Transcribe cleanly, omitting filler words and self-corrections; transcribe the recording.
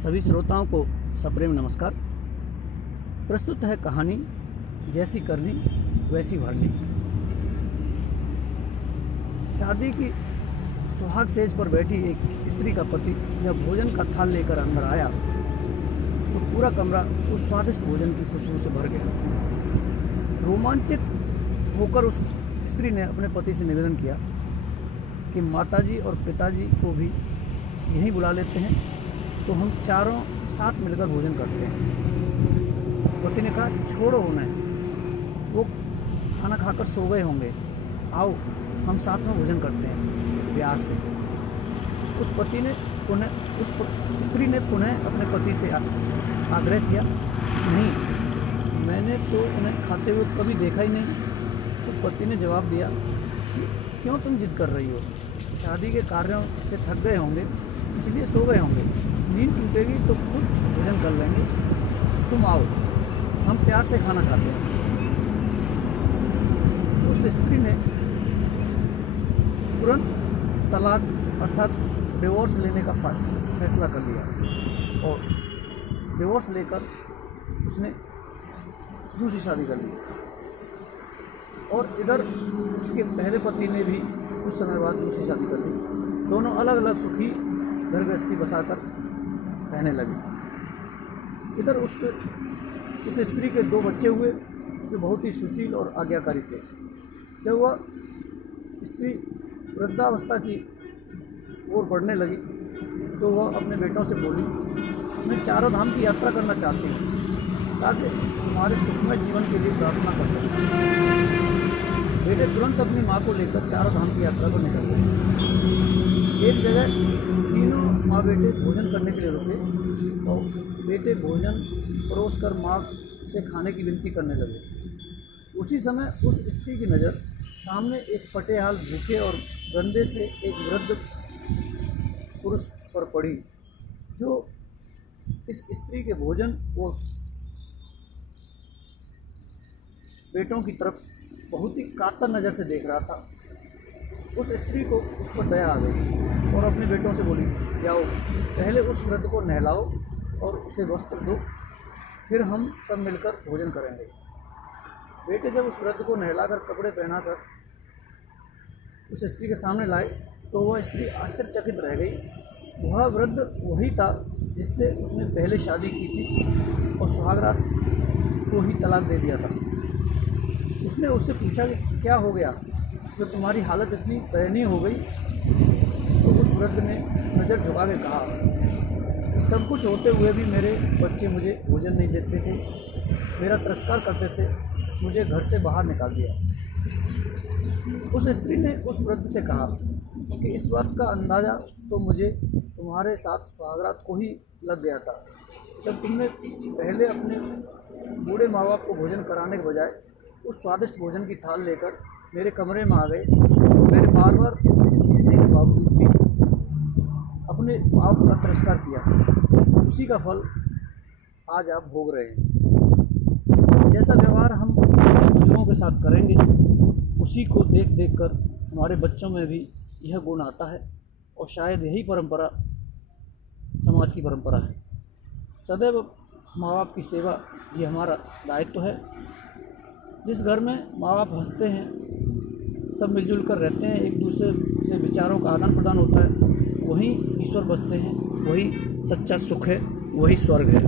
सभी श्रोताओं को सप्रेम नमस्कार। प्रस्तुत है कहानी जैसी करनी वैसी भरनी। शादी की सुहाग सेज पर बैठी एक स्त्री का पति जब भोजन का थाल लेकर अंदर आया तो पूरा कमरा उस स्वादिष्ट भोजन की खुशबू से भर गया। रोमांचित होकर उस स्त्री ने अपने पति से निवेदन किया कि माताजी और पिताजी को भी यहीं बुला लेते हैं तो हम चारों साथ मिलकर भोजन करते हैं। पति ने कहा, छोड़ो उन्हें, वो खाना खाकर सो गए होंगे, आओ हम साथ में भोजन करते हैं प्यार से। उस स्त्री ने पुनः अपने पति से आग्रह किया, नहीं, मैंने तो उन्हें खाते हुए कभी देखा ही नहीं। तो पति ने जवाब दिया कि क्यों तुम जिद कर रही हो, शादी के कार्यों से थक गए होंगे इसलिए सो गए होंगे, नींद टूटेगी तो खुद भोजन कर लेंगे, तुम आओ हम प्यार से खाना खाते हैं। उस स्त्री ने तुरंत तलाक अर्थात डिवोर्स लेने का फैसला कर लिया और डिवोर्स लेकर उसने दूसरी शादी कर ली। और इधर उसके पहले पति ने भी कुछ समय बाद दूसरी शादी कर ली। दोनों अलग अलग सुखी घर गृहस्थी बसाकर रहने लगे। इधर उस स्त्री के 2 बच्चे हुए जो बहुत ही सुशील और आज्ञाकारी थे। जब वह स्त्री वृद्धावस्था की ओर बढ़ने लगी तो वह अपने बेटों से बोली, मैं चारों धाम की यात्रा करना चाहती हूँ ताकि तुम्हारे सुखमय जीवन के लिए प्रार्थना कर सकूँ। बेटे तुरंत अपनी माँ को लेकर चारों धाम की यात्रा पर निकल गए। एक जगह तीनों माँ बेटे भोजन करने के लिए रुके और बेटे भोजन परोसकर माँ से खाने की विनती करने लगे। उसी समय उस स्त्री की नज़र सामने एक फटेहाल भूखे और गंदे से एक वृद्ध पुरुष पर पड़ी जो इस स्त्री के भोजन और बेटों की तरफ बहुत ही कातर नज़र से देख रहा था। उस स्त्री को उस पर दया आ गई और अपने बेटों से बोली, जाओ पहले उस वृद्ध को नहलाओ और उसे वस्त्र दो, फिर हम सब मिलकर भोजन करेंगे। बेटे जब उस वृद्ध को नहलाकर कपड़े पहनाकर उस स्त्री के सामने लाए तो वह स्त्री आश्चर्यचकित रह गई। वह वृद्ध वही था जिससे उसने पहले शादी की थी और सुहागरात को ही तलाक दे दिया था। उसने उससे पूछा कि क्या हो गया जो तुम्हारी हालत इतनी दयनीय हो गई। तो उस वृद्ध ने नज़र झुका के कहा, सब कुछ होते हुए भी मेरे बच्चे मुझे भोजन नहीं देते थे, मेरा तिरस्कार करते थे, मुझे घर से बाहर निकाल दिया। उस स्त्री ने उस वृद्ध से कहा कि इस बात का अंदाज़ा तो मुझे तुम्हारे साथ सुहागरात को ही लग गया था। जब तुमने पहले अपने बूढ़े माँ बाप को भोजन कराने के बजाय उस स्वादिष्ट भोजन की थाल लेकर मेरे कमरे में आ गए, मेरे बार बार कहने के बावजूद भी अपने माँ बाप का तिरस्कार किया, उसी का फल आज आप भोग रहे हैं। जैसा व्यवहार हम बुजुर्गों के साथ करेंगे उसी को देख देख कर हमारे बच्चों में भी यह गुण आता है और शायद यही परंपरा समाज की परंपरा है। सदैव माँ बाप की सेवा ये हमारा दायित्व है। जिस घर में माँ बाप हंसते हैं, सब मिलजुल कर रहते हैं, एक दूसरे से विचारों का आदान प्रदान होता है, वहीं ईश्वर बसते हैं, वही सच्चा सुख है, वही स्वर्ग है।